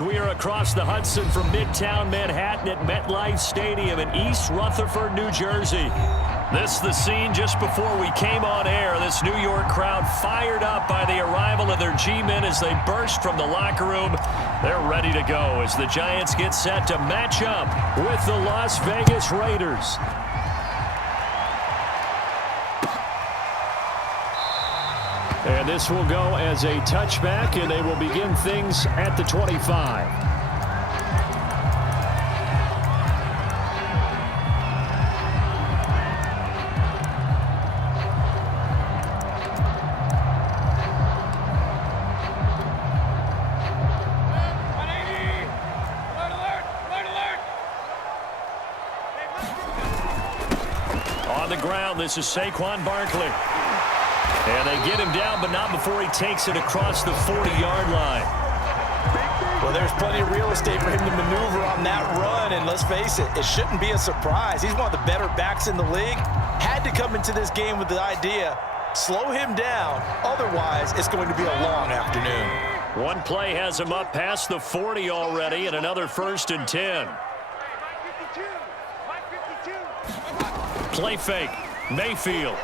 We are across the Hudson from Midtown Manhattan at MetLife Stadium in East Rutherford, New Jersey. This is the scene just before we came on air. This New York crowd fired up by the arrival of their G-men as they burst from the locker room. They're ready to go as the Giants get set to match up with the Las Vegas Raiders. And this will go as a touchback, and they will begin things at the 25. On the ground, this is Saquon Barkley. And they get him down, but not before he takes it across the 40-yard line. Well, there's plenty of real estate for him to maneuver on that run, and let's face it, it shouldn't be a surprise. He's one of the better backs in the league. Had to come into this game with the idea, slow him down, otherwise it's going to be a long afternoon. One play has him up past the 40 already, and another 1st and 10. Play fake, Mayfield.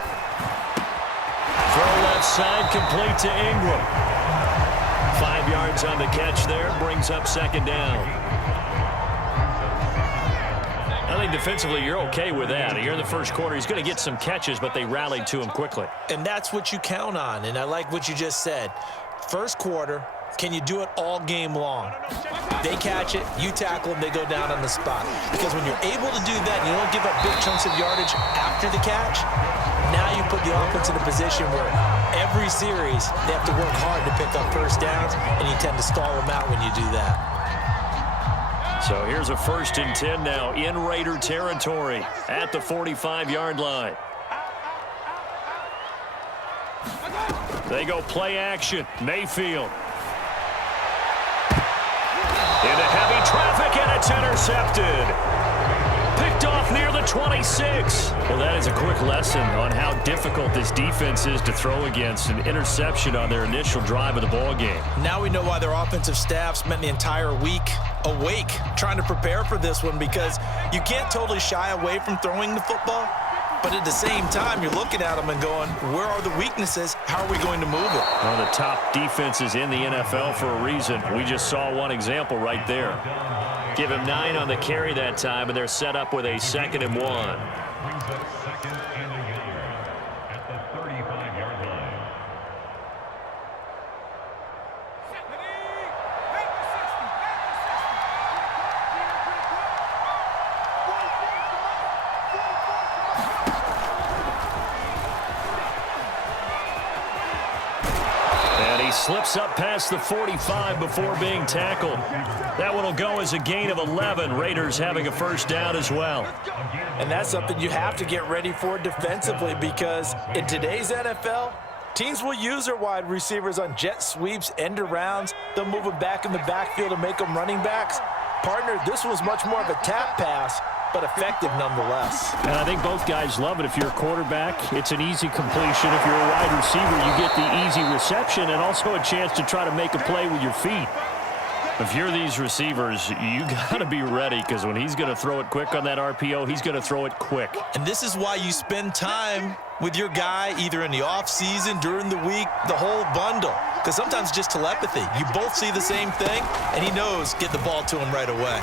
Throw left side, complete to Ingram. 5 yards on the catch there, brings up 2nd down. I think defensively you're okay with that. Here in the first quarter, he's going to get some catches, but they rallied to him quickly. And that's what you count on, and I like what you just said. First quarter, can you do it all game long? They catch it, you tackle them, they go down on the spot. Because when you're able to do that, and you don't give up big chunks of yardage after the catch, now you put the offense in a position where every series they have to work hard to pick up first downs, and you tend to stall them out when you do that. So here's a 1st and 10 now in Raider territory at the 45-yard line. They go play action. Mayfield. Into heavy traffic, and it's intercepted. Picked off near the 26. Well, that is a quick lesson on how difficult this defense is to throw against. An interception on their initial drive of the ball game. Now we know why their offensive staff spent the entire week awake trying to prepare for this one, because you can't totally shy away from throwing the football. But at the same time, you're looking at them and going, where are the weaknesses? How are we going to move it? One of the top defenses in the NFL for a reason. We just saw one example right there. Give him 9 on the carry that time, and they're set up with a 2nd and 1. Slips up past the 45 before being tackled. That one will go as a gain of 11. Raiders having a 1st down as well. And that's something you have to get ready for defensively, because in today's NFL, teams will use their wide receivers on jet sweeps, end arounds. They'll move them back in the backfield and make them running backs. Partner, this was much more of a tap pass, but effective nonetheless. And I think both guys love it. If you're a quarterback, it's an easy completion. If you're a wide receiver, you get the easy reception and also a chance to try to make a play with your feet. If you're these receivers, you got to be ready, because when he's going to throw it quick on that RPO, he's going to throw it quick. And this is why you spend time with your guy either in the offseason, during the week, the whole bundle. Because sometimes it's just telepathy. You both see the same thing, and he knows get the ball to him right away.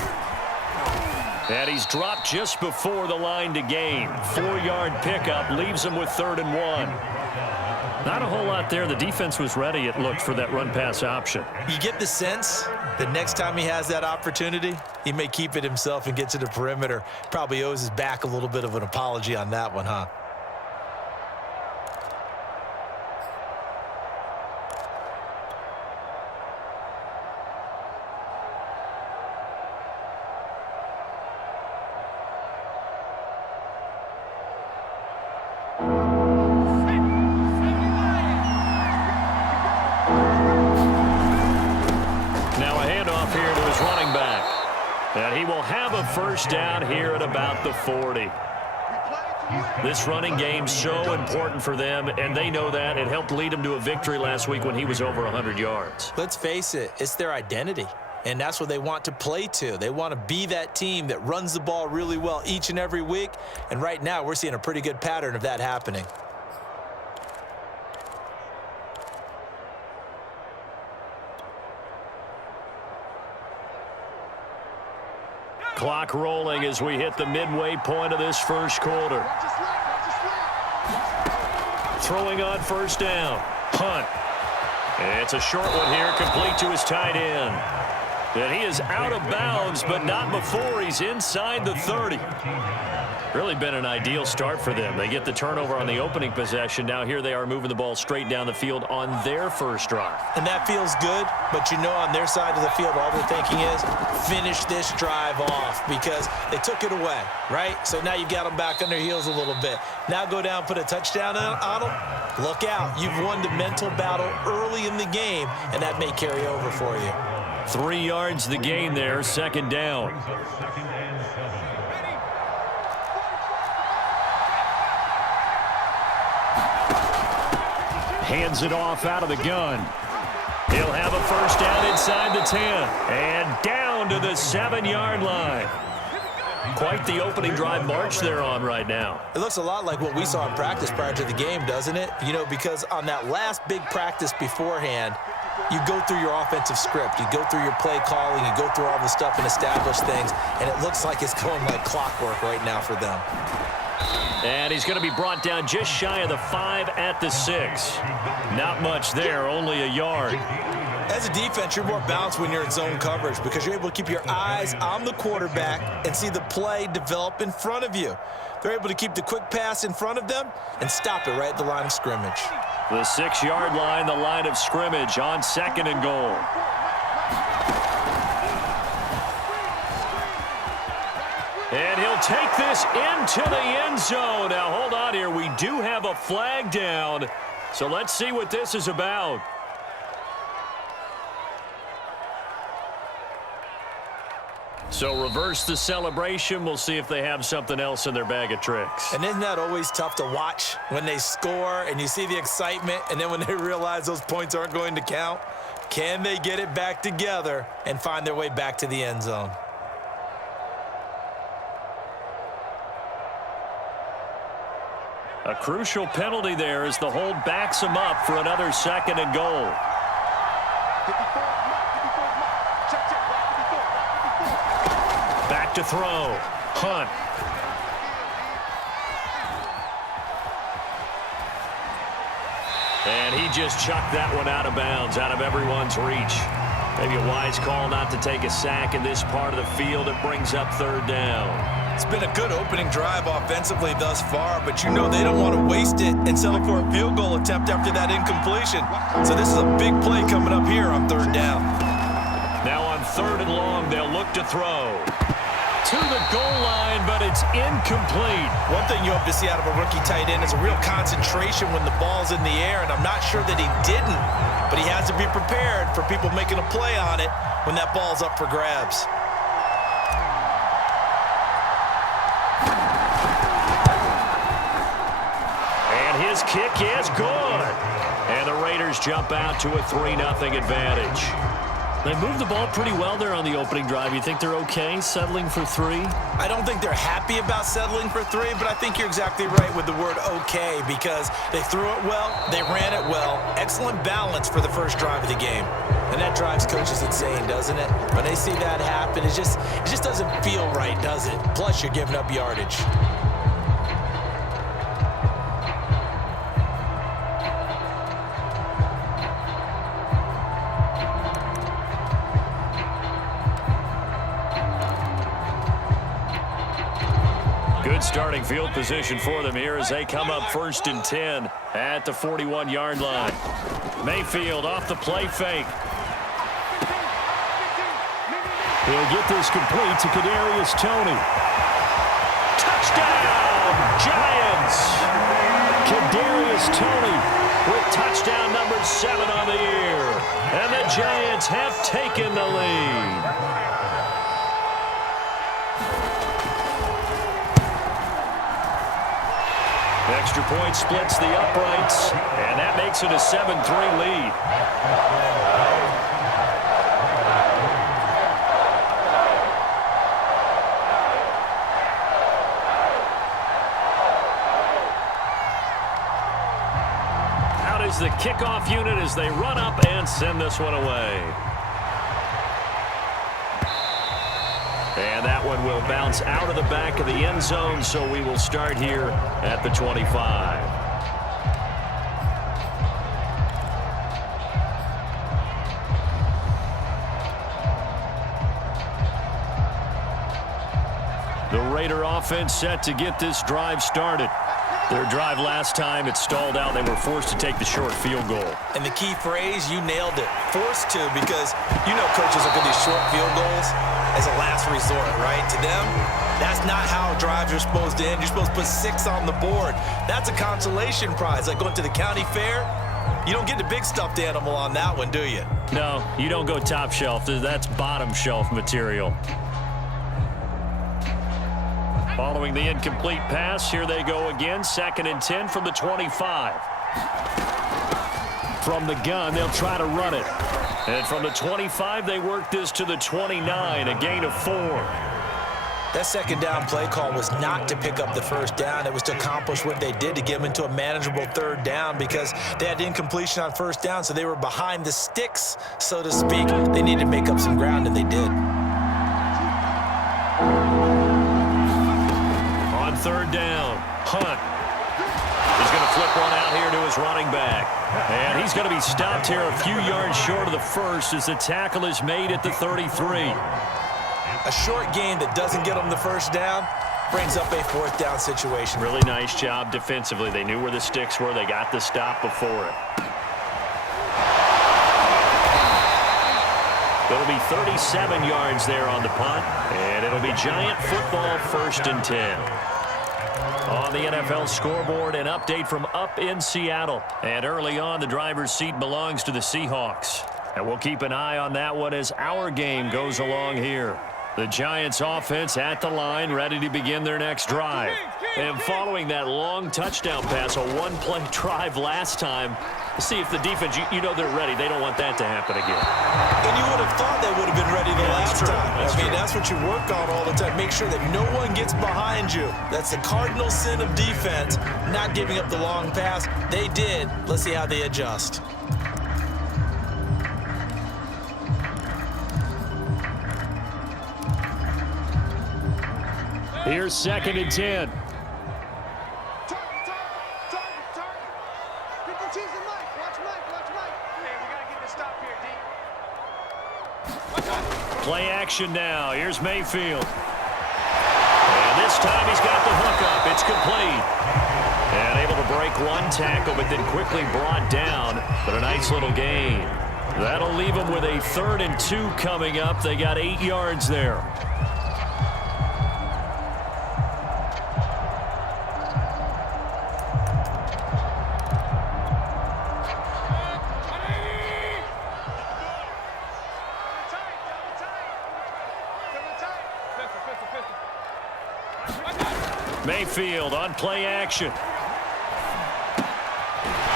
And he's dropped just before the line to gain. 4-yard pickup leaves him with 3rd and 1. Not a whole lot there. The defense was ready, it looked, for that run-pass option. You get the sense that next time he has that opportunity, he may keep it himself and get to the perimeter. Probably owes his back a little bit of an apology on that one, huh? And he will have a 1st down here at about the 40. This running game so important for them, and they know that. It helped lead them to a victory last week when he was over 100 yards. Let's face it, it's their identity. and that's what they want to play to. They want to be that team that runs the ball really well each and every week, and right now we're seeing a pretty good pattern of that happening. Clock rolling as we hit the midway point of this first quarter. Throwing on first down. Punt. It's a short one here, complete to his tight end. And he is out of bounds, but not before he's inside the 30. Really been an ideal start for them. They get the turnover on the opening possession. Now here they are moving the ball straight down the field on their first drive. And that feels good, but you know on their side of the field, all they're thinking is finish this drive off because they took it away, right? So now you've got them back on their heels a little bit. Now go down, put a touchdown on them. Look out. You've won the mental battle early in the game, and that may carry over for you. 3 yards the gain there, second down. Hands it off out of the gun. He'll have a first down inside the 10. And down to the 7-yard line. Quite the opening drive march they're on right now. It looks a lot like what we saw in practice prior to the game, doesn't it? You know, because on that last big practice beforehand, you go through your offensive script. You go through your play calling. You go through all the stuff and establish things. And it looks like it's going like clockwork right now for them. And he's going to be brought down just shy of the 5 at the 6. Not much there, only a yard. As a defense, you're more balanced when you're in zone coverage because you're able to keep your eyes on the quarterback and see the play develop in front of you. They're able to keep the quick pass in front of them and stop it right at the line of scrimmage. The 6-yard line, the line of scrimmage on 2nd and goal. And he'll take this into the end zone. Now, hold on here. We do have a flag down. So let's see what this is about. So reverse the celebration. We'll see if they have something else in their bag of tricks. And isn't that always tough to watch when they score and you see the excitement and then when they realize those points aren't going to count? Can they get it back together and find their way back to the end zone? A crucial penalty there as the hold backs him up for another 2nd and goal. Back to throw. Hunt. And he just chucked that one out of bounds, out of everyone's reach. Maybe a wise call not to take a sack in this part of the field. It brings up 3rd down. It's been a good opening drive offensively thus far, but you know they don't want to waste it and settle for a field goal attempt after that incompletion. So this is a big play coming up here on 3rd down. Now on 3rd and long, they'll look to throw. To the goal line, but it's incomplete. One thing you hope to see out of a rookie tight end is a real concentration when the ball's in the air, and I'm not sure that he didn't, but he has to be prepared for people making a play on it when that ball's up for grabs. His kick is good. And the Raiders jump out to a 3-0 advantage. They moved the ball pretty well there on the opening drive. You think they're okay settling for 3? I don't think they're happy about settling for 3, but I think you're exactly right with the word okay because they threw it well, they ran it well. Excellent balance for the first drive of the game. And that drives coaches insane, doesn't it? When they see that happen, it just doesn't feel right, does it? Plus, you're giving up yardage. Good starting field position for them here as they come up 1st and 10 at the 41-yard line. Mayfield off the play fake. He'll get this complete to Kadarius Toney. Touchdown, Giants! Kadarius Toney with touchdown number 7 on the year. And the Giants have taken the lead. Extra point splits the uprights, and that makes it a 7-3 lead. is the kickoff unit as they run up and send this one away. And that one will bounce out of the back of the end zone, so we will start here at the 25. The Raider offense set to get this drive started. Their drive last time, it stalled out. They were forced to take the short field goal. And the key phrase, you nailed it. Forced to, because you know coaches look at these short field goals as a last resort, right? To them, that's not how drives are supposed to end. You're supposed to put 6 on the board. That's a consolation prize, like going to the county fair. You don't get the big stuffed animal on that one, do you? No, you don't go top shelf. That's bottom shelf material. Following the incomplete pass, here they go again. 2nd and 10 from the 25. From the gun, they'll try to run it. And from the 25, they work this to the 29, a gain of 4. That second down play call was not to pick up the first down. It was to accomplish what they did, to get them into a manageable 3rd down, because they had incompletion on 1st down, so they were behind the sticks, so to speak. They needed to make up some ground, and they did. On 3rd down, Hunt. He's going to flip one out here to his running back. And he's going to be stopped here a few yards short of the first as the tackle is made at the 33. A short gain that doesn't get them the first down brings up a 4th down situation. Really nice job defensively. They knew where the sticks were. They got the stop before it. It'll be 37 yards there on the punt. And it'll be Giant football, 1st and 10. On the NFL scoreboard, an update from up in Seattle. And early on, the driver's seat belongs to the Seahawks. And we'll keep an eye on that one as our game goes along here. The Giants offense at the line, ready to begin their next drive. And following that long touchdown pass, a one-play drive last time, see if the defense, you know they're ready. They don't want that to happen again. And you would have thought they would have been ready the last time. That's what you work on all the time. Make sure that no one gets behind you. That's the cardinal sin of defense, not giving up the long pass. They did. Let's see how they adjust. Here's 2nd and 10. Play action now. Here's Mayfield. And this time he's got the hook up. It's complete. And able to break one tackle, but then quickly brought down. But a nice little gain. That'll leave them with a 3rd and 2 coming up. They got 8 yards there. Mayfield on play action.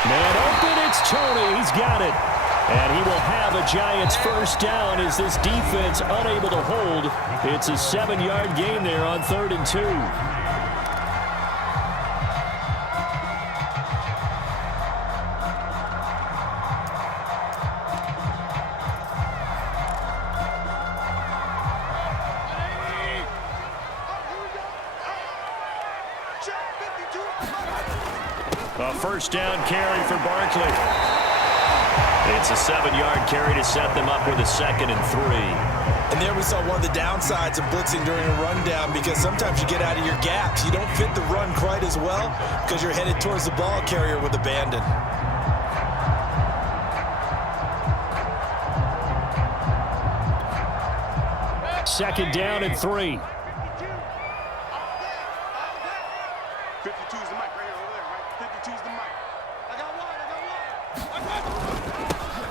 Man open, it's Tony. He's got it. And he will have a Giants 1st down as this defense unable to hold. It's a 7-yard gain there on 3rd and 2. A 1st down carry for Barkley. It's a 7-yard carry to set them up with a 2nd and 3. And there we saw one of the downsides of blitzing during a rundown, because sometimes you get out of your gaps. You don't fit the run quite as well because you're headed towards the ball carrier with abandon. Second down and 3. 52's the mic right here over there, right? 52's the mic. I got one.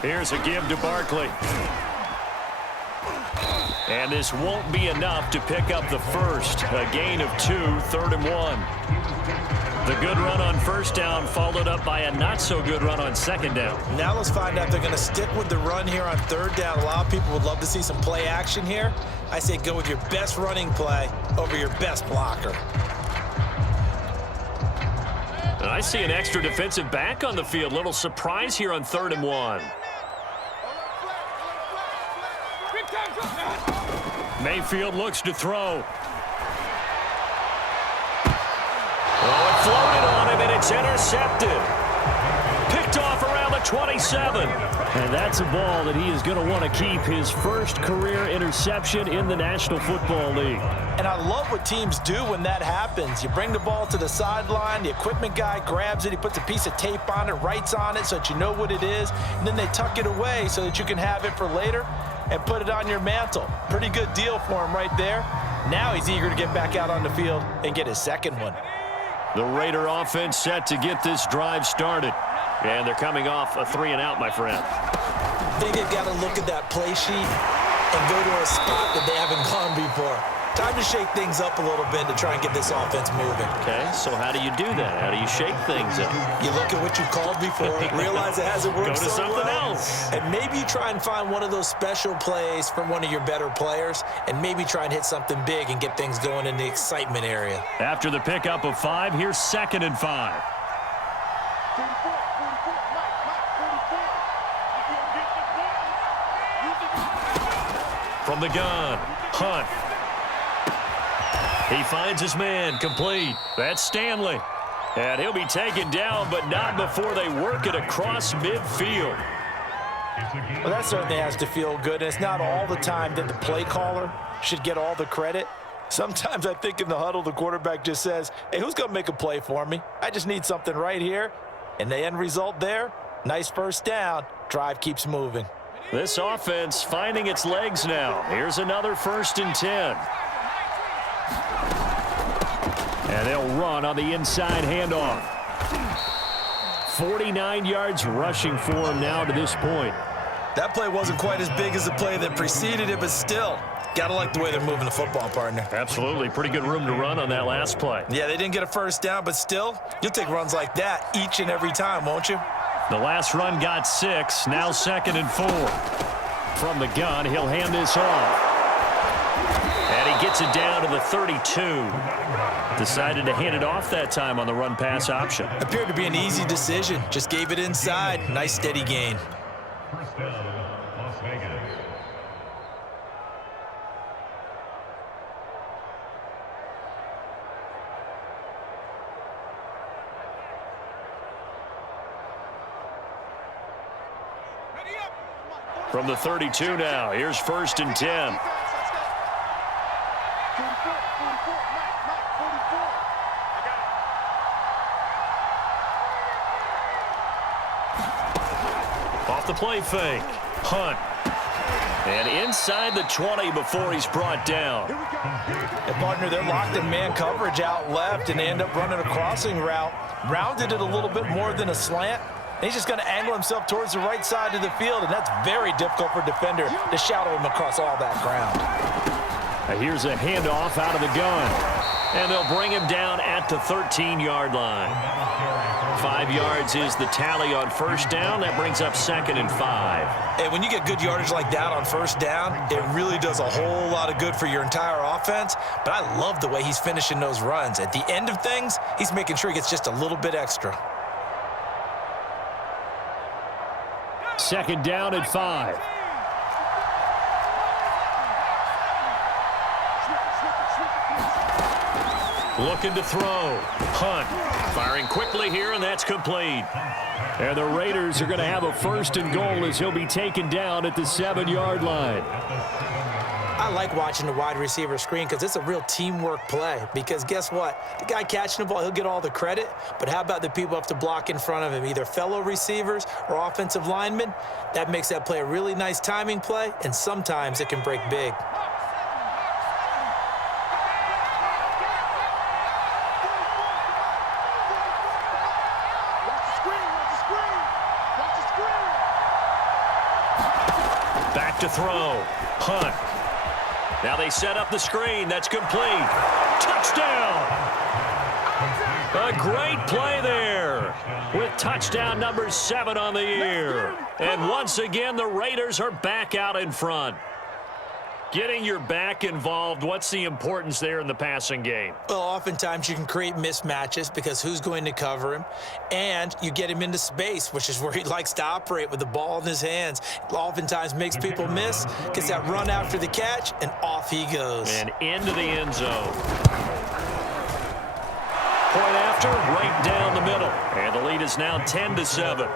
Here's a give to Barkley. And this won't be enough to pick up the first. A gain of 2, 3rd and 1. The good run on 1st down followed up by a not-so-good run on 2nd down. Now let's find out if they're going to stick with the run here on 3rd down. A lot of people would love to see some play action here. I say go with your best running play over your best blocker. And I see an extra defensive back on the field. Little surprise here on 3rd and 1. Mayfield looks to throw. Oh, it floated on him, and it's intercepted. Picked off around the 27. And that's a ball that he is going to want to keep, his first career interception in the National Football League. And I love what teams do when that happens. You bring the ball to the sideline, the equipment guy grabs it, he puts a piece of tape on it, writes on it so that you know what it is, and then they tuck it away so that you can have it for later and put it on your mantle. Pretty good deal for him right there. Now he's eager to get back out on the field and get his second one. The Raider offense set to get this drive started. And they're coming off a 3-and-out, my friend. I think they've got to look at that play sheet and go to a spot that they haven't gone before. Time to shake things up a little bit to try and get this offense moving. Okay, so how do you do that? How do you shake things up? You look at what you called before, realize it hasn't worked Go to so something well, else. and maybe you try and find one of those special plays from one of your better players, and maybe try and hit something big and get things going in the excitement area. After the pickup of 5, here's 2nd and 5. From the gun, Hunt. He finds his man, complete. That's Stanley. And he'll be taken down, but not before they work it across midfield. Well, that certainly has to feel good, and it's not all the time that the play caller should get all the credit. Sometimes I think in the huddle, the quarterback just says, hey, who's going to make a play for me? I just need something right here. And the end result there, nice first down. Drive keeps moving. This offense finding its legs now. Here's another 1st and 10. And they'll run on the inside handoff. 49 yards rushing for him now to this point. That play wasn't quite as big as the play that preceded it, but still, gotta like the way they're moving the football, partner. Absolutely. Pretty good room to run on that last play. Yeah, they didn't get a first down, but still, you'll take runs like that each and every time, won't you? The last run got 6. Now 2nd and 4. From the gun, he'll hand this off. And he gets it down to the 32. Decided to hand it off that time on the run-pass option. Appeared to be an easy decision. Just gave it inside. Nice steady gain. First down, Las Vegas. From the 32 now, here's 1st and 10. Off the play fake, Hunt. And inside the 20 before he's brought down. And partner, they're locked in man coverage out left, and they end up running a crossing route. Rounded it a little bit more than a slant. He's just going to angle himself towards the right side of the field, and that's very difficult for a defender to shadow him across all that ground. Here's a handoff out of the gun. And they'll bring him down at the 13-yard line. 5 yards is the tally on 1st down. That brings up 2nd and 5. And when you get good yardage like that on 1st down, it really does a whole lot of good for your entire offense. But I love the way he's finishing those runs. At the end of things, he's making sure he gets just a little bit extra. 2nd down and 5. Looking to throw. Hunt firing quickly here, and that's complete. And the Raiders are going to have a 1st and goal as he'll be taken down at the 7-yard line. I like watching the wide receiver screen because it's a real teamwork play. Because guess what? The guy catching the ball, he'll get all the credit. But how about the people who have to block in front of him, either fellow receivers or offensive linemen? That makes that play a really nice timing play, and sometimes it can break big. Back to throw. Hunt. Now they set up the screen. That's complete. Touchdown! A great play there with touchdown number 7 on the year. And once again, the Raiders are back out in front. Getting your back involved, what's the importance there in the passing game? Well, oftentimes you can create mismatches because who's going to cover him? And you get him into space, which is where he likes to operate with the ball in his hands. Oftentimes makes people miss, gets that run after the catch, and off he goes. And into the end zone. Point after, right down the middle. And the lead is now 10-7.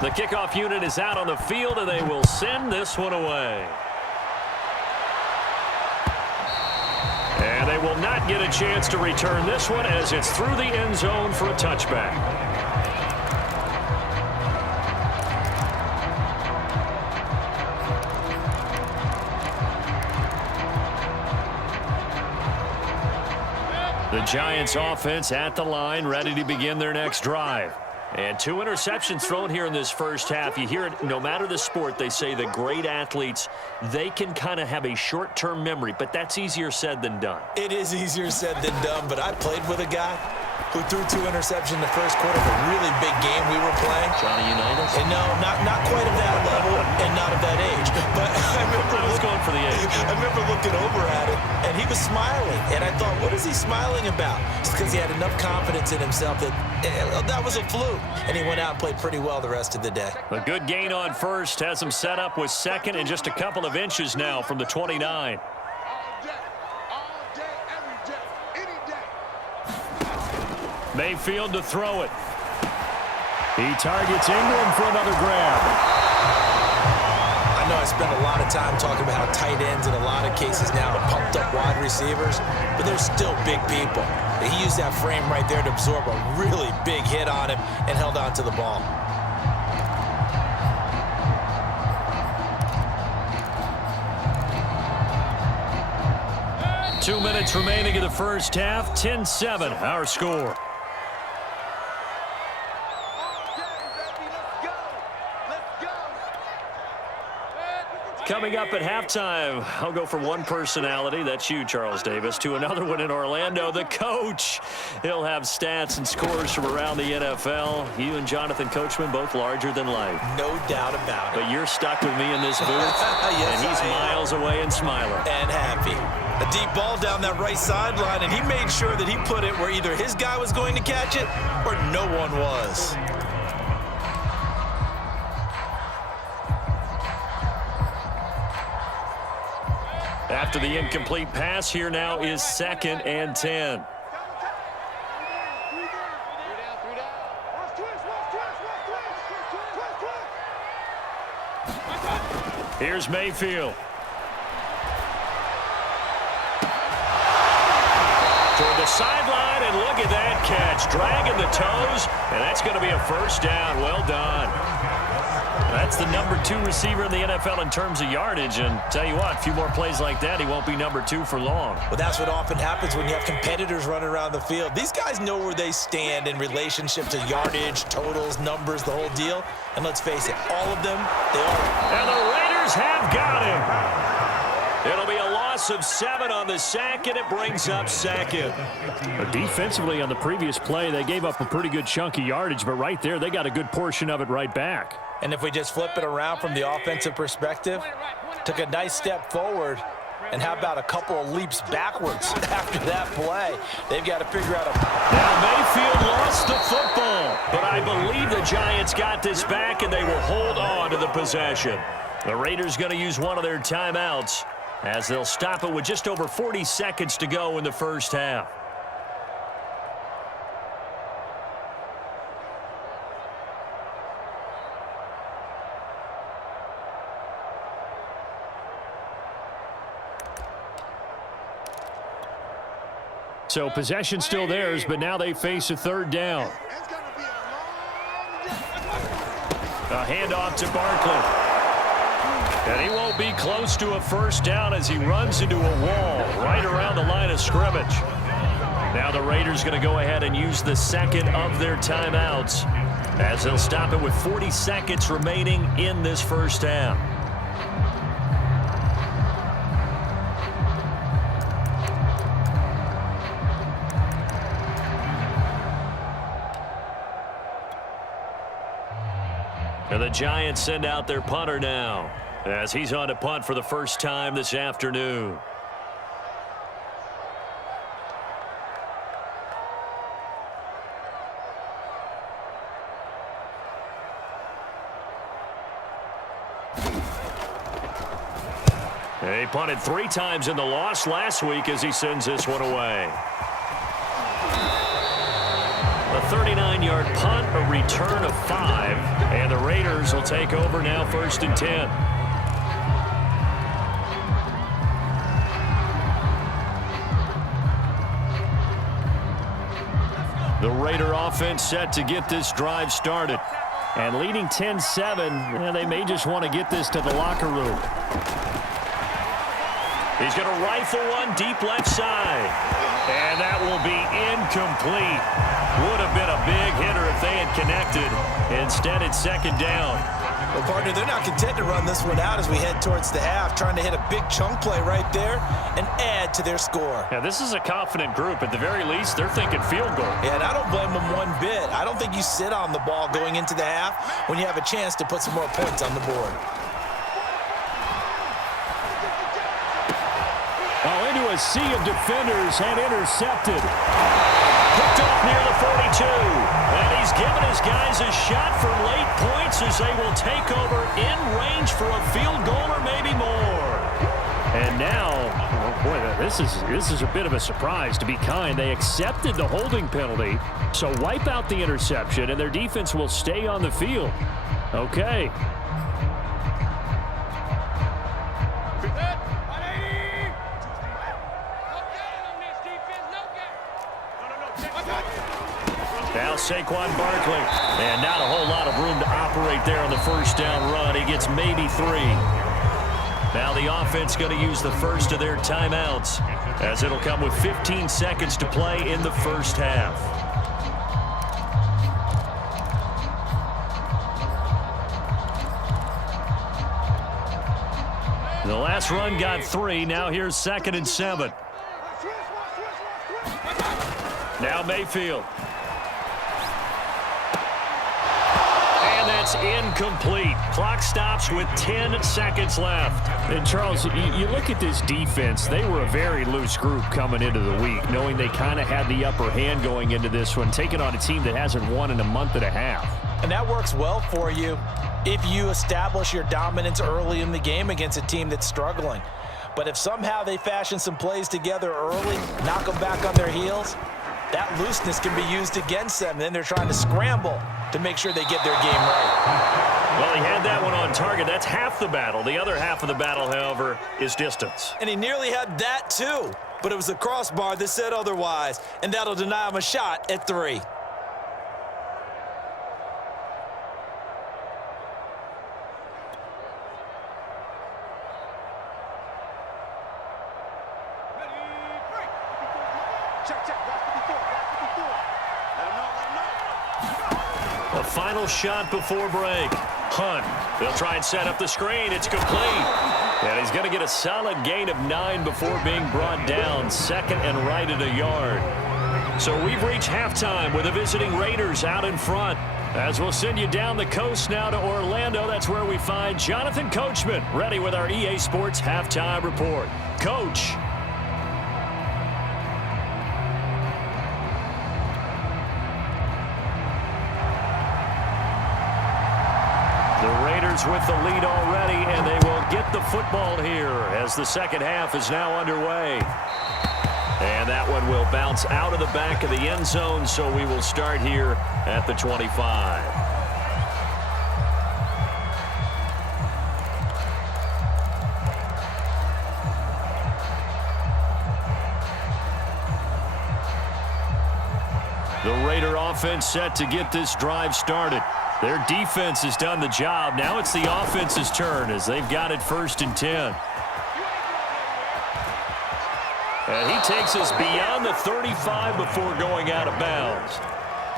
The kickoff unit is out on the field, and they will send this one away. And they will not get a chance to return this one as it's through the end zone for a touchback. The Giants offense at the line, ready to begin their next drive. And 2 interceptions thrown here in this first half. You hear it, no matter the sport, they say the great athletes, they can kind of have a short-term memory, but that's easier said than done. It is easier said than done, but I played with a guy who threw 2 interceptions in the first quarter of a really big game we were playing. Johnny Unitas? And no, not quite of that level and not of that age. But I was going for the age. I remember looking over at it, and he was smiling. And I thought, what is he smiling about? It's because he had enough confidence in himself that that was a fluke. And he went out and played pretty well the rest of the day. A good gain on first has him set up with second and just a couple of inches now from the 29. Mayfield to throw it. He targets Ingram for another grab. I know I spent a lot of time talking about how tight ends in a lot of cases now are pumped up wide receivers, but they're still big people. He used that frame right there to absorb a really big hit on him and held on to the ball. Two minutes remaining in the first half. 10-7, our score. Coming up at halftime, I'll go from one personality, that's you, Charles Davis, to another one in Orlando, the coach. He'll have stats and scores from around the NFL. You and Jonathan Coachman, both larger than life. No doubt about it. But you're stuck with me in this booth, yes, and he's miles away and smiling. And happy. A deep ball down that right sideline, and he made sure that he put it where either his guy was going to catch it or no one was. After the incomplete pass, here now is 2nd and 10. Here's Mayfield. Toward the sideline, and look at that catch. Dragging the toes, and that's going to be a first down. Well done. That's the number 2 receiver in the NFL in terms of yardage, and tell you what, a few more plays like that, he won't be number 2 for long. Well, that's what often happens when you have competitors running around the field. These guys know where they stand in relationship to yardage, totals, numbers, the whole deal. And let's face it, all of them, they are. And the Raiders have got him. It'll be a loss of 7 on the sack, and it brings up 2nd. Defensively on the previous play, they gave up a pretty good chunk of yardage, but right there, they got a good portion of it right back. And if we just flip it around from the offensive perspective, took a nice step forward, and how about a couple of leaps backwards after that play? They've got to figure out a... Now Mayfield lost the football, but I believe the Giants got this back, and they will hold on to the possession. The Raiders going to use one of their timeouts as they'll stop it with just over 40 seconds to go in the first half. So possession still theirs, but now they face a 3rd down. A handoff to Barkley. And he won't be close to a first down as he runs into a wall right around the line of scrimmage. Now the Raiders going to go ahead and use the second of their timeouts as they'll stop it with 40 seconds remaining in this first half. And the Giants send out their punter now as he's on to punt for the first time this afternoon. He punted 3 times in the loss last week as he sends this one away. A 39-yard punt, a return of 5, and the Raiders will take over now 1st and 10. The Raider offense set to get this drive started. And leading 10-7, they may just want to get this to the locker room. He's going to rifle one deep left side. And that will be incomplete. Would have been a big hitter if they had connected. Instead, it's 2nd down. Well, partner, they're not content to run this one out as we head towards the half, trying to hit a big chunk play right there and add to their score. Yeah, this is a confident group. At the very least, they're thinking field goal. Yeah, and I don't blame them one bit. I don't think you sit on the ball going into the half when you have a chance to put some more points on the board. Into a sea of defenders and intercepted. Picked off near the 42. And he's given his guys a shot for late points as they will take over in range for a field goal or maybe more. And now, oh boy, this is a bit of a surprise, to be kind. They accepted the holding penalty, so wipe out the interception, and their defense will stay on the field. Okay. Now Saquon Barkley. And not a whole lot of room to operate there on the first down run. He gets maybe 3. Now the offense going to use the first of their timeouts as it'll come with 15 seconds to play in the first half. The last run got 3. Now here's 2nd and 7. Now Mayfield. And that's incomplete. Clock stops with 10 seconds left. And Charles, you look at this defense, they were a very loose group coming into the week, knowing they kind of had the upper hand going into this one, taking on a team that hasn't won in a month and a half. And that works well for you if you establish your dominance early in the game against a team that's struggling. But if somehow they fashion some plays together early, knock them back on their heels, that looseness can be used against them. Then they're trying to scramble to make sure they get their game right. Well, he had that one on target. That's half the battle. The other half of the battle, however, is distance. And he nearly had that too. But it was the crossbar that said otherwise. And that'll deny him a shot at 3. A final shot before break. Hunt. They'll try and set up the screen. It's complete. And he's going to get a solid gain of 9 before being brought down. 2nd and right at a yard. So we've reached halftime with the visiting Raiders out in front. As we'll send you down the coast now to Orlando, that's where we find Jonathan Coachman ready with our EA Sports Halftime Report. Coach. With the lead already, and they will get the football here as the second half is now underway. And that one will bounce out of the back of the end zone, so we will start here at the 25. The Raider offense set to get this drive started. Their defense has done the job. Now it's the offense's turn as they've got it 1st and 10. And he takes us beyond the 35 before going out of bounds.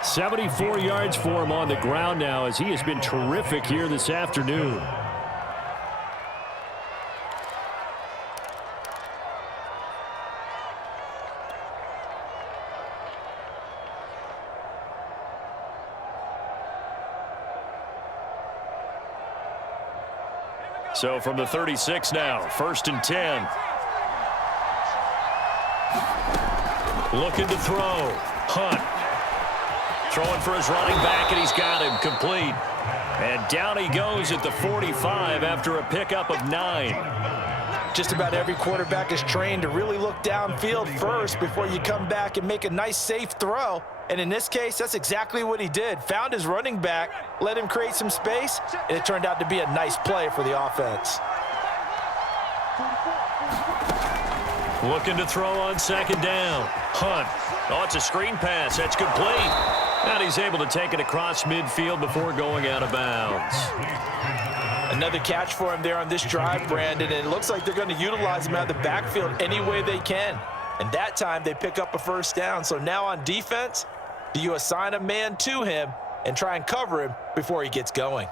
74 yards for him on the ground now, as he has been terrific here this afternoon. So from the 36 now, 1st and 10. Looking to throw. Hunt. Throwing for his running back, and he's got him complete. And down he goes at the 45 after a pickup of 9. Just about every quarterback is trained to really look downfield first before you come back and make a nice, safe throw. And in this case, that's exactly what he did. Found his running back, let him create some space, and it turned out to be a nice play for the offense. Looking to throw on 2nd down. Hunt. Oh, it's a screen pass. That's complete. And he's able to take it across midfield before going out of bounds. Another catch for him there on this drive, Brandon, and it looks like they're going to utilize him out of the backfield any way they can. And that time they pick up a 1st down. So now on defense, do you assign a man to him and try and cover him before he gets going?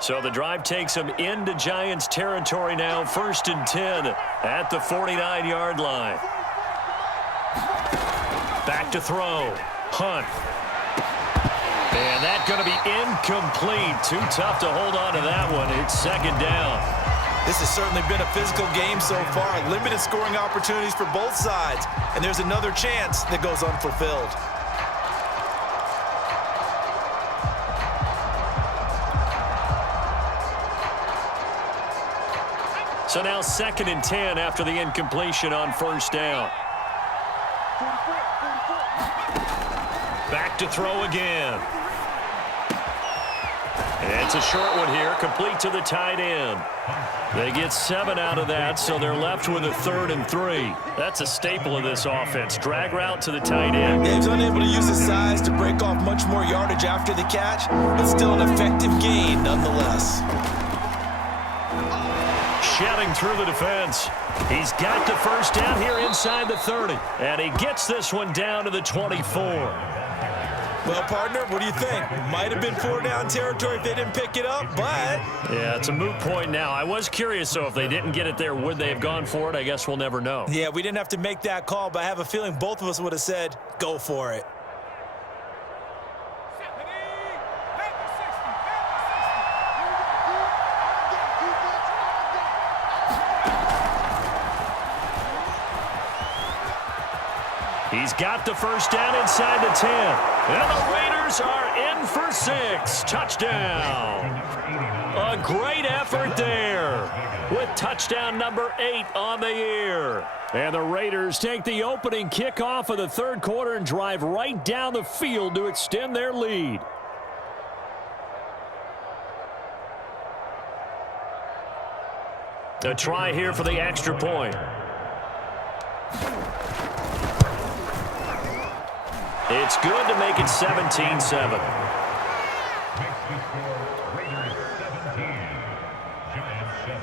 So the drive takes him into Giants territory now, 1st and 10 at the 49-yard line. Back to throw. Hunt. And that's going to be incomplete. Too tough to hold on to that one. It's 2nd down. This has certainly been a physical game so far. Limited scoring opportunities for both sides. And there's another chance that goes unfulfilled. So now 2nd and 10 after the incompletion on 1st down. Back to throw again. And it's a short one here, complete to the tight end. They get 7 out of that, so they're left with a 3rd and 3. That's a staple of this offense. Drag route to the tight end. Dave's unable to use his size to break off much more yardage after the catch, but still an effective gain nonetheless. Shedding through the defense. He's got the 1st down here inside the 30. And he gets this one down to the 24. Well, partner, what do you think? Might have been 4-down territory if they didn't pick it up, but... Yeah, it's a moot point now. I was curious, so if they didn't get it there, would they have gone for it? I guess we'll never know. Yeah, we didn't have to make that call, but I have a feeling both of us would have said, go for it. He's got the 1st down inside the 10. And the Raiders are in for 6. Touchdown. A great effort there with touchdown number 8 on the year. And the Raiders take the opening kickoff of the 3rd quarter and drive right down the field to extend their lead. A try here for the extra point. It's good to make it 17-7. Raiders 17, Giants 7.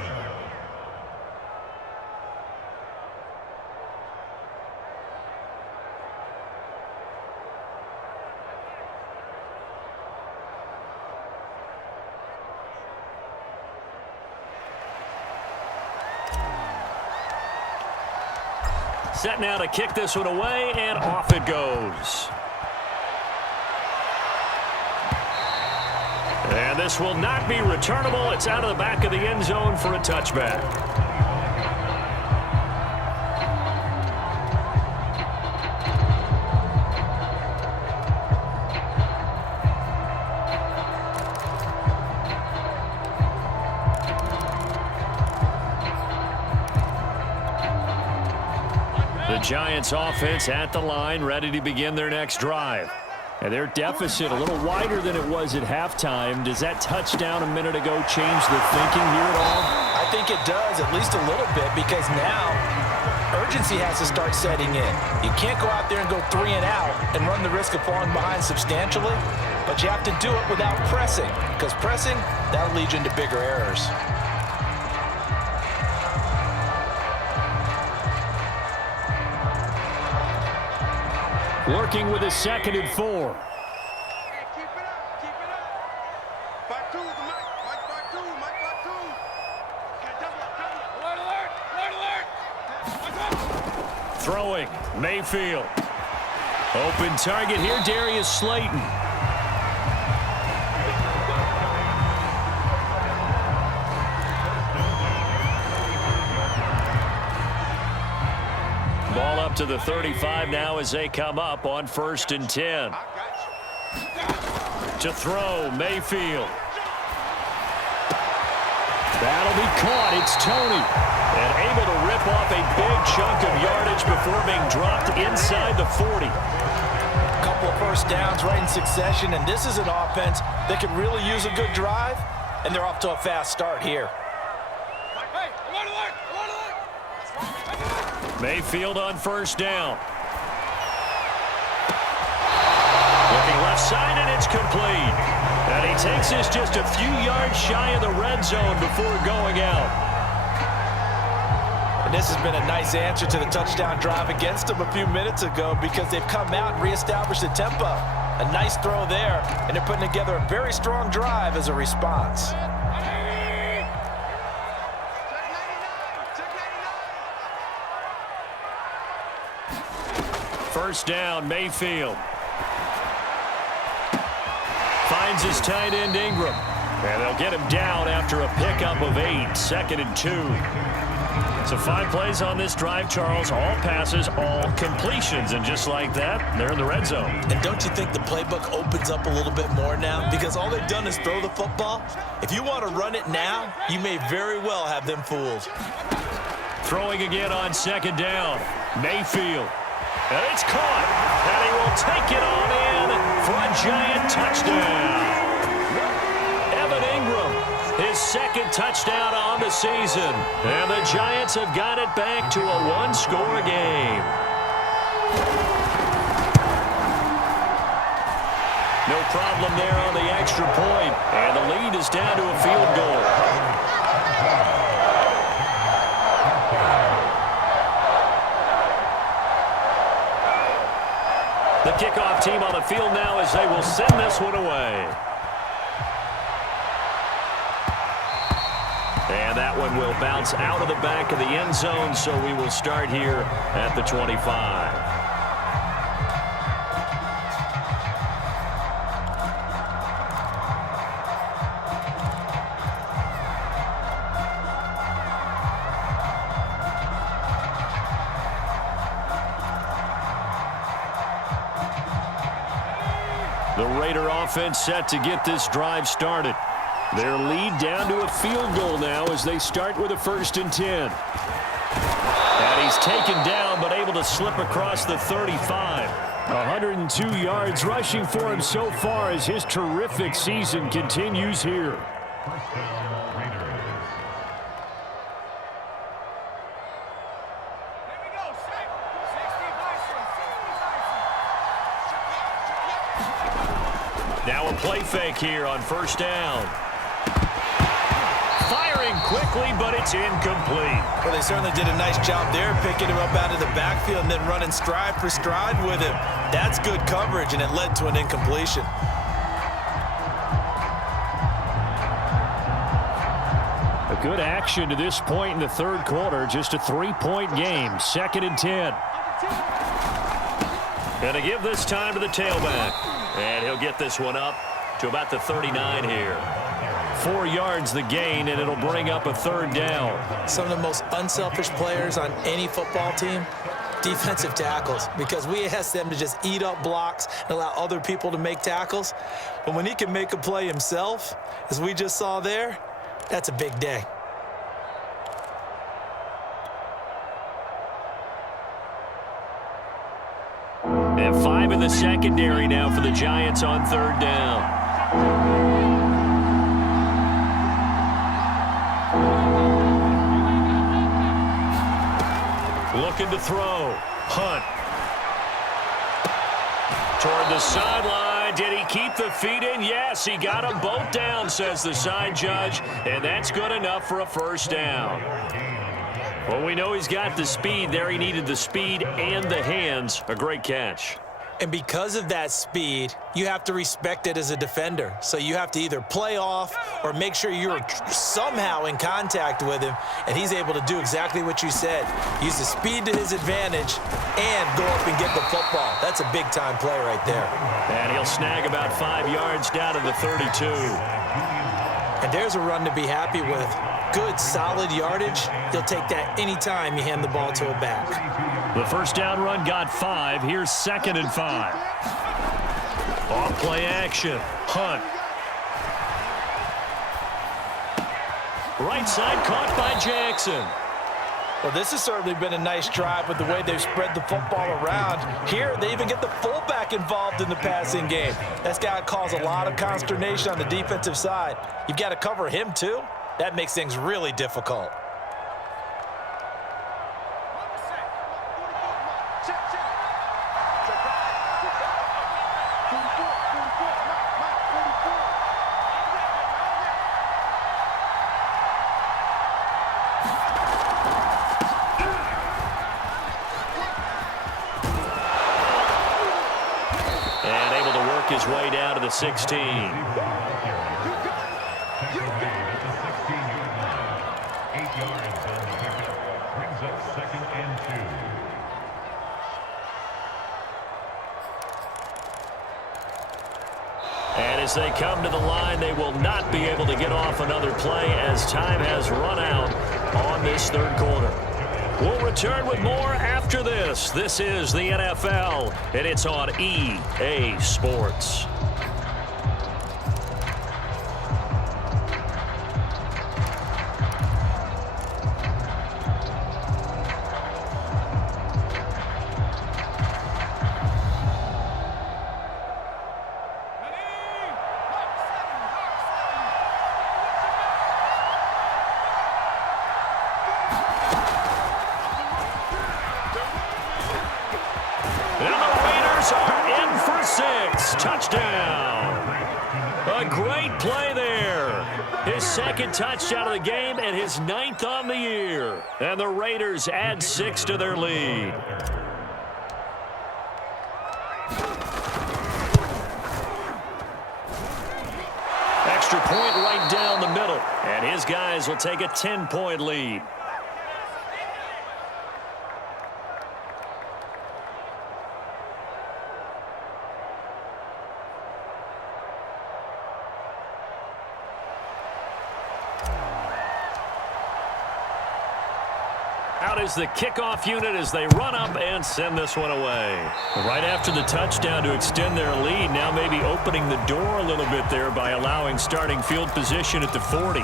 Set now to kick this one away, and off it goes. And this will not be returnable. It's out of the back of the end zone for a touchback. The Giants offense at the line, ready to begin their next drive. And their deficit a little wider than it was at halftime. Does that touchdown a minute ago change the thinking here at all? I think it does, at least a little bit, because now urgency has to start setting in. You can't go out there and go 3 and out and run the risk of falling behind substantially, but you have to do it without pressing, because pressing, that'll lead you into bigger errors. Working with a 2nd and 4. Hey, keep it up, keep it up. Back two, the Mike. Mike back two, Mike back two. Okay, double up, double up. Alert, alert, alert, alert. Throwing, Mayfield. Open target here, Darius Slayton. Ball up to the 35 now as they come up on 1st and 10. To throw, Mayfield. That'll be caught. It's Tony. And able to rip off a big chunk of yardage before being dropped inside the 40. A couple of first downs right in succession, and this is an offense that could really use a good drive, and they're off to a fast start here. Hey, alert, alert, alert, alert. Mayfield on 1st down. Looking left side, and it's complete. And he takes this just a few yards shy of the red zone before going out. And this has been a nice answer to the touchdown drive against them a few minutes ago, because they've come out and reestablished the tempo. A nice throw there, and they're putting together a very strong drive as a response. First down, Mayfield. Finds his tight end, Ingram. And they'll get him down after a pickup of 8, 2nd and 2. So 5 plays on this drive, Charles. All passes, all completions. And just like that, they're in the red zone. And don't you think the playbook opens up a little bit more now? Because all they've done is throw the football. If you want to run it now, you may very well have them fooled. Throwing again on 2nd down. Mayfield. And it's caught. And he will take it on in for a giant touchdown. Evan Ingram, his 2nd touchdown on the season. And the Giants have got it back to a 1-score game. No problem there on the extra point. And the lead is down to a field goal. The kickoff team on the field now as they will send this one away. And that one will bounce out of the back of the end zone, so we will start here at the 25. The Raider offense set to get this drive started. Their lead down to a field goal now as they start with a 1st and 10. And he's taken down but able to slip across the 35. 102 yards rushing for him so far as his terrific season continues here. First down, Raiders. Now a play fake here on 1st down. Firing quickly, but it's incomplete. Well, they certainly did a nice job there, picking him up out of the backfield and then running stride for stride with him. That's good coverage, and it led to an incompletion. A good action to this point in the 3rd quarter. Just a 3-point game. 2nd and 10. Going to give this time to the tailback. And he'll get this one up to about the 39 here. 4 yards the gain, and it'll bring up a 3rd down. Some of the most unselfish players on any football team, defensive tackles, because we ask them to just eat up blocks and allow other people to make tackles. But when he can make a play himself, as we just saw there, that's a big day. And 5 in the secondary now for the Giants on 3rd down. Looking looking to throw. Hunt. Toward the sideline. Did he keep the feet in? Yes, he got them both down, says the side judge, and that's good enough for a first down. Well, we know he's got the speed there. He needed the speed and the hands. A great catch. And because of that speed, you have to respect it as a defender. So you have to either play off or make sure you're somehow in contact with him, and he's able to do exactly what you said. Use the speed to his advantage and go up and get the football. That's a big-time play right there. And he'll snag about 5 yards down to the 32. And there's a run to be happy with. Good, solid yardage. He'll take that anytime you hand the ball to a back. The first down run got 5. Here's 2nd and 5. Off play action. Hunt. Right side caught by Jackson. Well, this has certainly been a nice drive with the way they've spread the football around. Here, they even get the fullback involved in the passing game. That's got to cause a lot of consternation on the defensive side. You've got to cover him, too. That makes things really difficult. And able to work his way down to the 16. And as they come to the line, they will not be able to get off another play as time has run out on this third quarter. We'll return with more after this. This is the NFL, and it's on EA Sports. Touchdown. A great play there. His second touchdown of the game and his 9th on the year. And the Raiders add 6 to their lead. Extra point right down the middle. And his guys will take a 10-point lead. Out is the kickoff unit as they run up and send this one away. Right after the touchdown to extend their lead, now maybe opening the door a little bit there by allowing starting field position at the 40.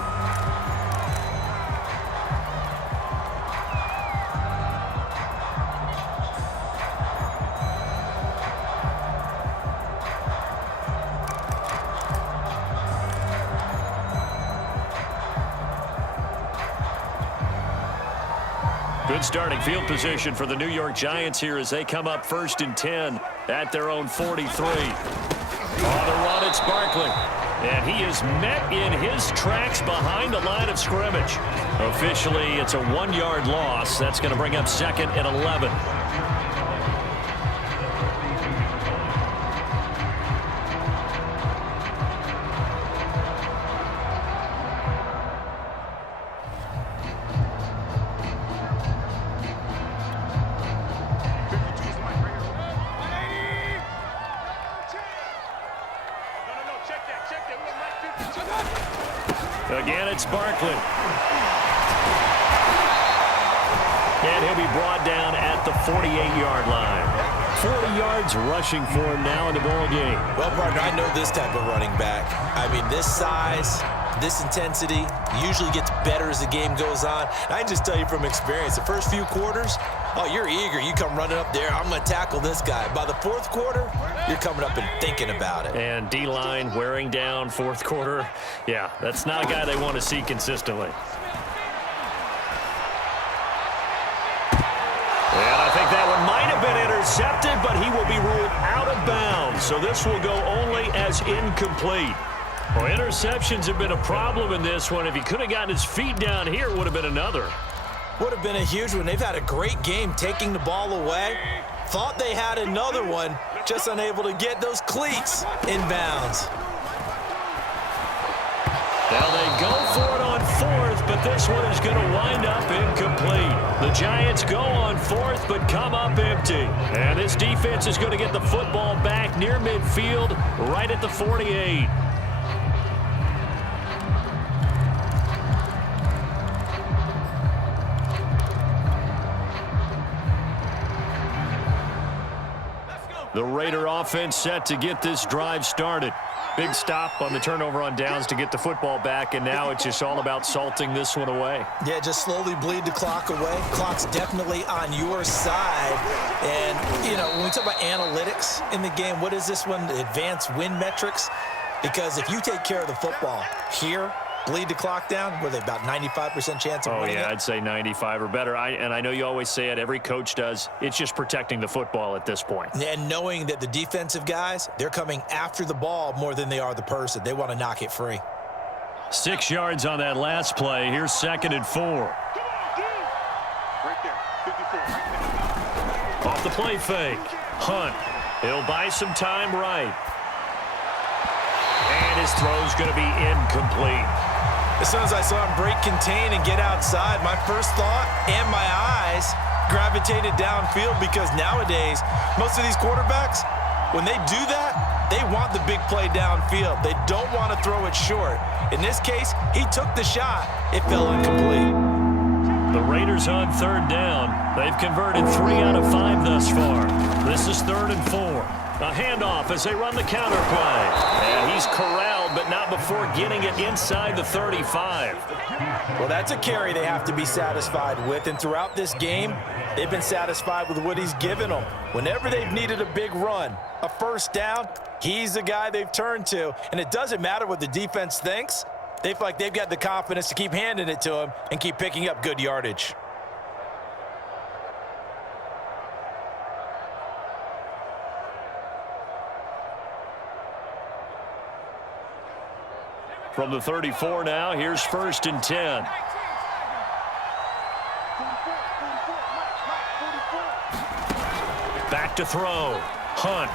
Good starting field position for the New York Giants here as they come up 1st and 10 at their own 43. On the run, it's Barkley. And he is met in his tracks behind the line of scrimmage. Officially, it's a 1-yard loss. That's going to bring up 2nd and 11. Again, it's Barkley. And he'll be brought down at the 48-yard line. 40 yards rushing for him now in the ball game. Well, partner, I know this type of running back. I mean, this size, this intensity usually gets better as the game goes on. And I can just tell you from experience, the first few quarters, oh, you're eager. You come running up there, I'm going to tackle this guy. By the 4th quarter, you're coming up and thinking about it. And D-line wearing down 4th quarter. Yeah, that's not a guy they want to see consistently. And intercepted, but he will be ruled out of bounds. So this will go only as incomplete. Well, interceptions have been a problem in this one. If he could have gotten his feet down here, it would have been another. Would have been a huge one. They've had a great game taking the ball away. Thought they had another one, just unable to get those cleats in bounds. Now they go for it on fourth, but this one is going to wind up incomplete. The Giants go on fourth, but come up empty. And this defense is going to get the football back near midfield, right at the 48. The Raider offense set to get this drive started. Big stop on the turnover on downs to get the football back, and now it's just all about salting this one away. Yeah, just slowly bleed the clock away. Clock's definitely on your side. And, you know, when we talk about analytics in the game, what is this one? Advanced win metrics? Because if you take care of the football here, bleed the clock down, what are they, about 95% chance of winning it? I'd say 95 or better. And I know you always say it, every coach does. It's just protecting the football at this point. And knowing that the defensive guys, they're coming after the ball more than they are the person. They want to knock it free. 6 yards on that last play. Here's 2nd and 4. Right there, 54. Off the play fake. Hunt. He'll buy some time right. And his throw's going to be incomplete. As soon as I saw him break contain and get outside, my first thought and my eyes gravitated downfield, because nowadays, most of these quarterbacks, when they do that, they want the big play downfield. They don't want to throw it short. In this case, he took the shot. It fell incomplete. The Raiders on 3rd down. They've converted 3 out of 5 thus far. This is 3rd and 4. A handoff as they run the counter play. And he's corralled, but not before getting it inside the 35. Well, that's a carry they have to be satisfied with. And throughout this game, they've been satisfied with what he's given them. Whenever they've needed a big run, a first down, he's the guy they've turned to. And it doesn't matter what the defense thinks. They feel like they've got the confidence to keep handing it to him and keep picking up good yardage. From the 34 now, here's 1st and 10. Back to throw. Hunt.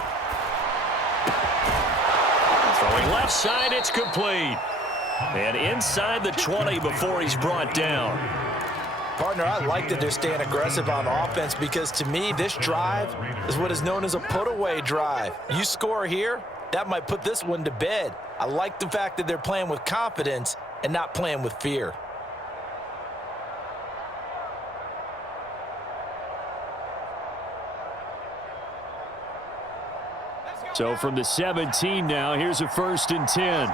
Throwing left side, it's complete. And inside the 20 before he's brought down. Partner, I like that they're staying aggressive on offense, because to me, this drive is what is known as a put-away drive. You score here, that might put this one to bed. I like the fact that they're playing with confidence and not playing with fear. So from the 17 now, here's a 1st and 10.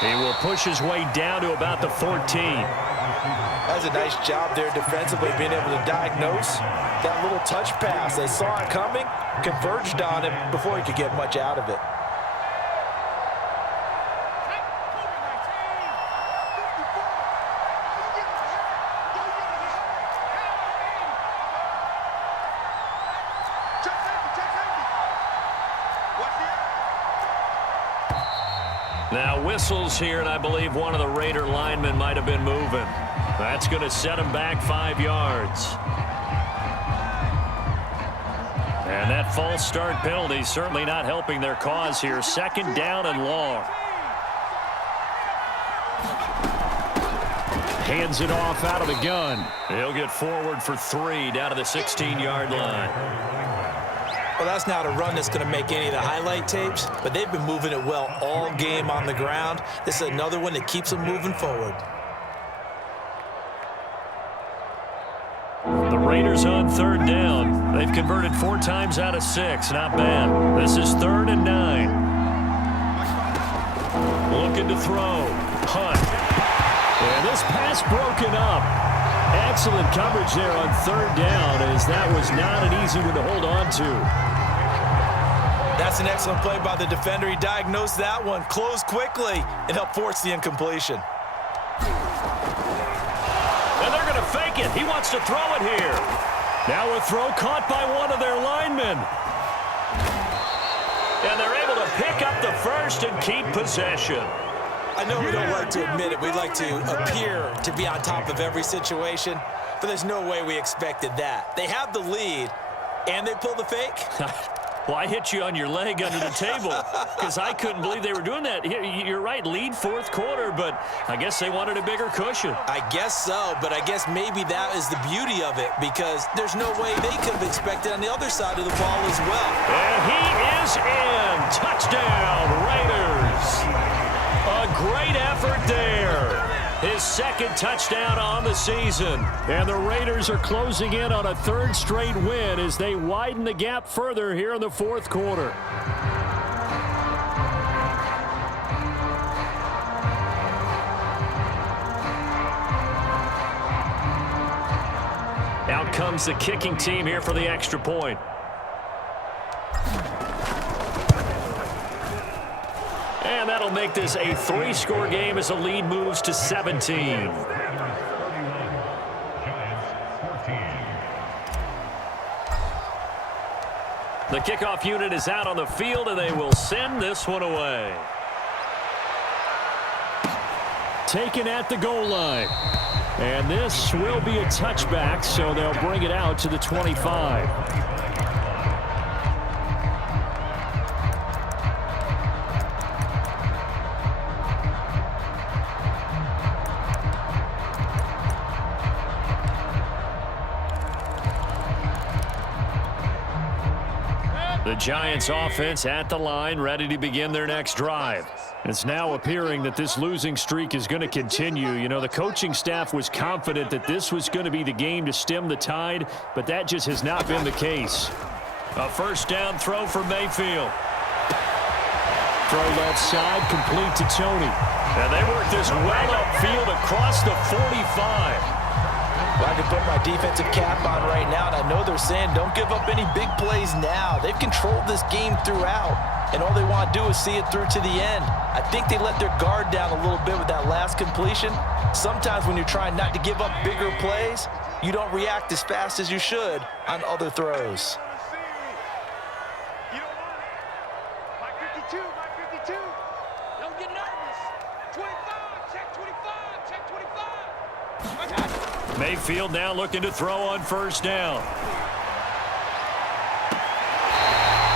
He will push his way down to about the 14. That's a nice job there defensively, being able to diagnose that little touch pass. They saw it coming, converged on him before he could get much out of it. Now whistles here, and I believe one of the Raider linemen might have been moving. That's going to set him back 5 yards. And that false start penalty certainly not helping their cause here. 2nd down and long. Hands it off out of the gun. He'll get forward for 3 down to the 16-yard line. Well, that's not a run that's going to make any of the highlight tapes, but they've been moving it well all game on the ground. This is another one that keeps them moving forward. The Raiders on 3rd down. They've converted 4 times out of 6. Not bad. This is 3rd and 9. Looking to throw. Hunt. And this pass broken up. Excellent coverage there on 3rd down, as that was not an easy one to hold on to. That's an excellent play by the defender. He diagnosed that one, closed quickly, and helped force the incompletion. And they're going to fake it. He wants to throw it here. Now a throw caught by one of their linemen. And they're able to pick up the first and keep possession. I know we don't like to admit it. We like to appear to be on top of every situation, but there's no way we expected that. They have the lead, and they pull the fake. Well, I hit you on your leg under the table because I couldn't believe they were doing that. You're right, lead fourth quarter, but I guess they wanted a bigger cushion. I guess so, but I guess maybe that is the beauty of it because there's no way they could have expected on the other side of the ball as well. And he is in. Touchdown, Raiders. A great effort there. His second touchdown on the season. And the Raiders are closing in on a third straight win as they widen the gap further here in the fourth quarter. Out comes the kicking team here for the extra point. And that'll make this a 3-score game as the lead moves to 17. The kickoff unit is out on the field, and they will send this one away. Taken at the goal line. And this will be a touchback, so they'll bring it out to the 25. The Giants offense at the line, ready to begin their next drive. It's now appearing that this losing streak is going to continue. You know, the coaching staff was confident that this was going to be the game to stem the tide, but that just has not been the case. A first down throw for Mayfield. Throw left side, complete to Tony. And they work this well upfield across the 45. Well, I can put my defensive cap on right now, and I know they're saying don't give up any big plays now. They've controlled this game throughout, and all they want to do is see it through to the end. I think they let their guard down a little bit with that last completion. Sometimes when you're trying not to give up bigger plays, you don't react as fast as you should on other throws. You don't want it. Mike 52, Mike 52. Don't get nervous. 25, check 25, check 25. I got it. Mayfield now looking to throw on first down.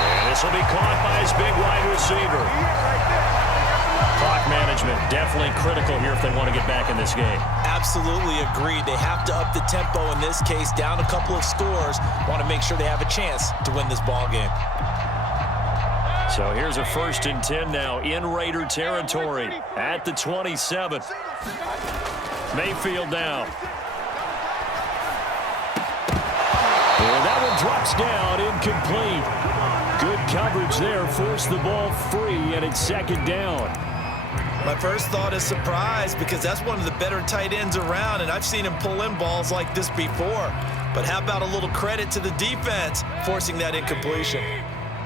And this will be caught by his big wide receiver. Clock management definitely critical here if they want to get back in this game. Absolutely agreed. They have to up the tempo in this case, down a couple of scores. Want to make sure they have a chance to win this ball game. So here's a 1st and 10 now in Raider territory at the 27. Mayfield now. And that one drops down, incomplete. Good coverage there, forced the ball free, and it's second down. My first thought is surprise because that's one of the better tight ends around, and I've seen him pull in balls like this before. But how about a little credit to the defense forcing that incompletion?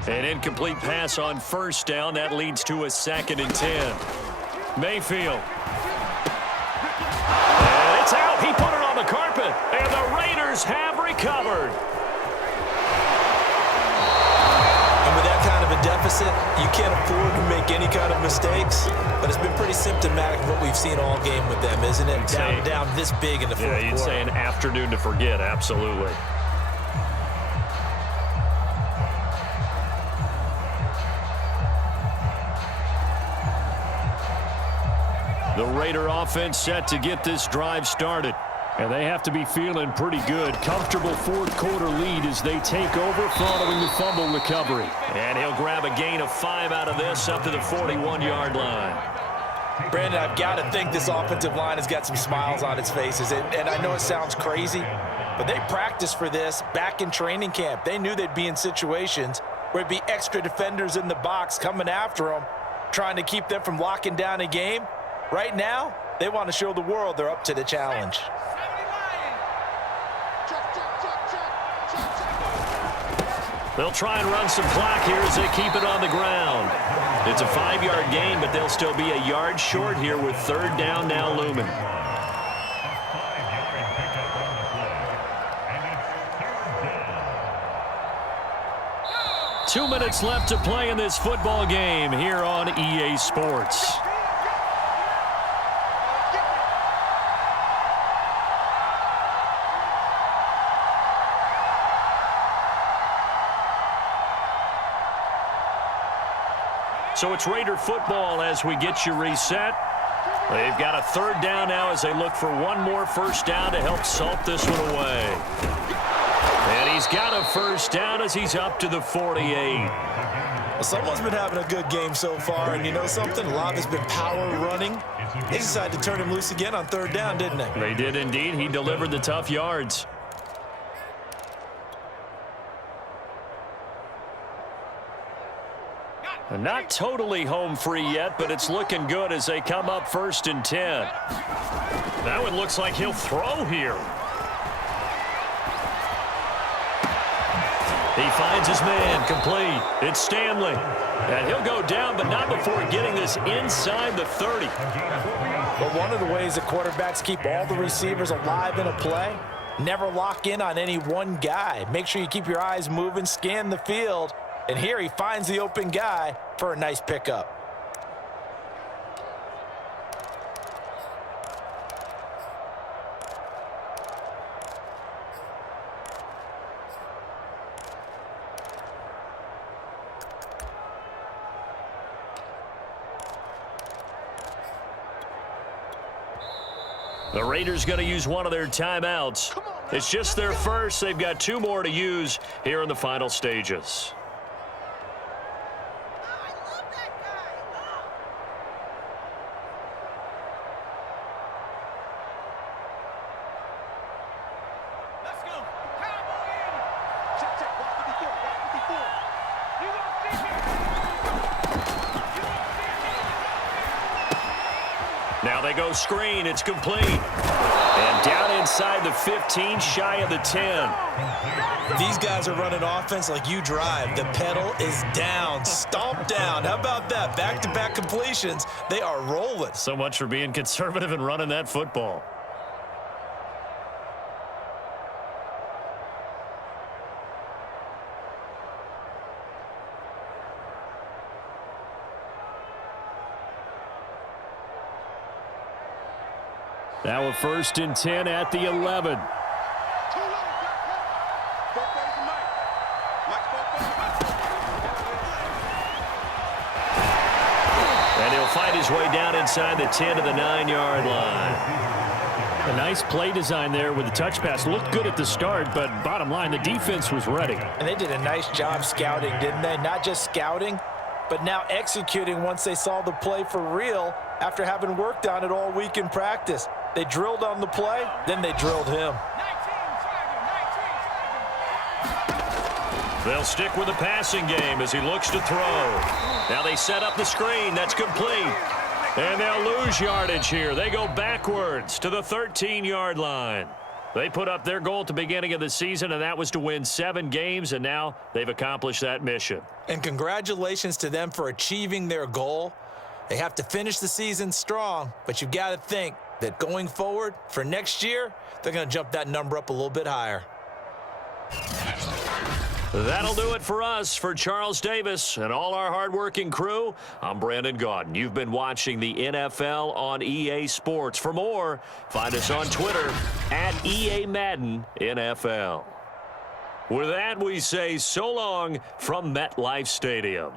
An incomplete pass on first down. That leads to a 2nd and 10. Mayfield. And it's out. He put it on the carpet. And the Raiders have recovered. And with that kind of a deficit, you can't afford to make any kind of mistakes. But it's been pretty symptomatic of what we've seen all game with them, isn't it? Down this big in the fourth quarter. Yeah, you'd say an afternoon to forget. Absolutely. The Raider offense set to get this drive started. And they have to be feeling pretty good. Comfortable fourth quarter lead as they take over following the fumble recovery. And he'll grab a gain of 5 out of this up to the 41-yard line. Brandon, I've got to think this offensive line has got some smiles on its faces. And I know it sounds crazy, but they practiced for this back in training camp. They knew they'd be in situations where it'd be extra defenders in the box coming after them, trying to keep them from locking down a game. Right now, they want to show the world they're up to the challenge. They'll try and run some clock here as they keep it on the ground. It's a 5-yard gain, but they'll still be a yard short here with third down now looming. 2 minutes left to play in this football game here on EA Sports. So it's Raider football as we get you reset. They've got a third down now as they look for one more first down to help salt this one away. And he's got a first down as he's up to the 48. Well, someone's been having a good game so far, and you know something? A lot has been power running. They decided to turn him loose again on third down, didn't they? They did indeed. He delivered the tough yards. Not totally home free yet, but it's looking good as they come up 1st and 10. That one looks like he'll throw here. He finds his man, complete. It's Stanley. And he'll go down, but not before getting this inside the 30. But one of the ways that quarterbacks keep all the receivers alive in a play, never lock in on any one guy. Make sure you keep your eyes moving, scan the field. And here he finds the open guy for a nice pickup. The Raiders going to use one of their timeouts. It's just their first. They've got 2 more to use here in the final stages. Now they go screen. It's complete. And down inside the 15, shy of the 10. These guys are running offense like you drive. The pedal is down, stomp down. How about that? Back-to-back completions. They are rolling. So much for being conservative and running that football. Now a 1st and 10 at the 11. And he'll fight his way down inside the 10 to the 9-yard line. A nice play design there with the touch pass. Looked good at the start, but bottom line, the defense was ready. And they did a nice job scouting, didn't they? Not just scouting, but now executing once they saw the play for real after having worked on it all week in practice. They drilled on the play, then they drilled him. They'll stick with the passing game as he looks to throw. Now they set up the screen. That's complete. And they'll lose yardage here. They go backwards to the 13-yard line. They put up their goal at the beginning of the season, and that was to win 7 games, and now they've accomplished that mission. And congratulations to them for achieving their goal. They have to finish the season strong, but you've got to think that going forward for next year, they're going to jump that number up a little bit higher. That'll do it for us. For Charles Davis and all our hardworking crew, I'm Brandon Gaudin. You've been watching the NFL on EA Sports. For more, find us on Twitter at EA Madden NFL. With that, we say so long from MetLife Stadium.